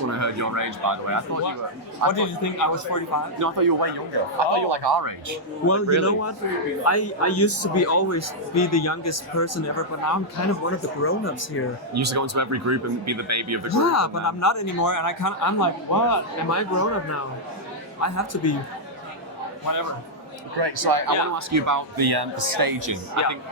when I heard your age, by the way. I thought you were... What did you think? I was 45? No, I thought you were way younger. I thought you were like our age. Well, Like, really. you know what? I used to always be the youngest person ever, but now I'm kind of one of the grown-ups here. You used to go into every group and be the baby of the group. Yeah, and but then- I'm not anymore, and I'm like, what? Am I grown up now? I have to be. Whatever. Great. So I Yeah. want to ask you about the staging. I Yeah. think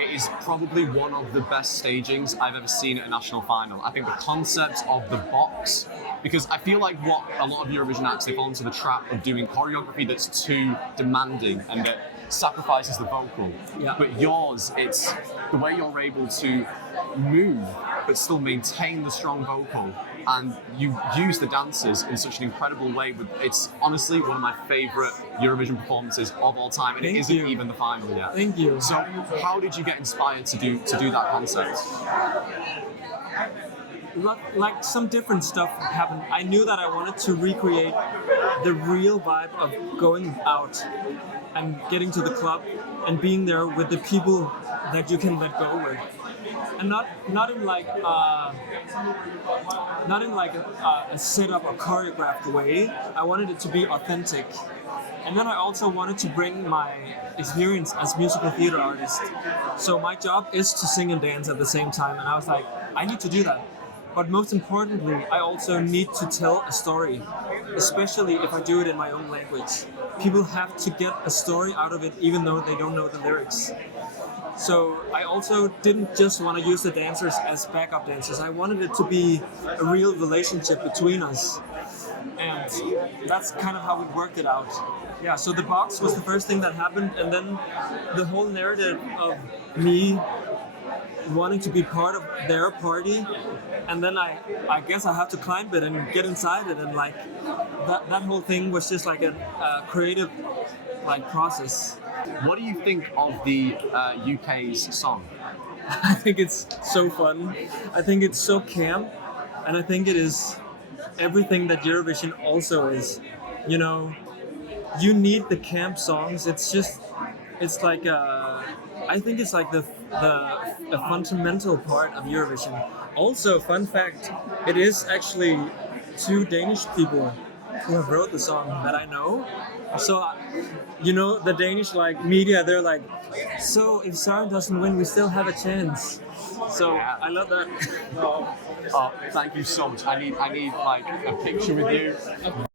it is probably one of the best stagings I've ever seen at a national final. I think the concept of the box, because I feel like what a lot of Eurovision acts, they fall into the trap of doing choreography that's too demanding and that sacrifices the vocal. Yeah. But yours, it's the way you're able to move but still maintain the strong vocal, and you use the dancers in such an incredible way. It's honestly one of my favourite Eurovision performances of all time, and Thank it isn't you. even the final yet. Thank you. So, how did you get inspired to do that concept? Like some different stuff happened. I knew that I wanted to recreate the real vibe of going out and getting to the club and being there with the people that you can let go with, and not in like a set up or choreographed way. I wanted it to be authentic. And then I also wanted to bring my experience as musical theater artist. So my job is to sing and dance at the same time, and I was like, I need to do that. But most importantly, I also need to tell a story, especially if I do it in my own language. People have to get a story out of it even though they don't know the lyrics. So I also didn't just want to use the dancers as backup dancers. I wanted it to be a real relationship between us. And that's kind of how we worked it out. Yeah, so the box was the first thing that happened, and then the whole narrative of me wanting to be part of their party, and then I guess I have to climb it and get inside it, and like that whole thing was just like a creative like process. What do you think of the UK's song? I think it's so fun. I think it's so camp, and I think it is everything that Eurovision also is. You know, you need the camp songs. It's like I think it's like a fundamental part of Eurovision. Also, fun fact, it is actually 2 Danish people who have wrote the song that I know. So, you know, the Danish like media, they're like, so if Søren doesn't win, we still have a chance. So I love that. Oh, thank you so much. I need like a picture with you.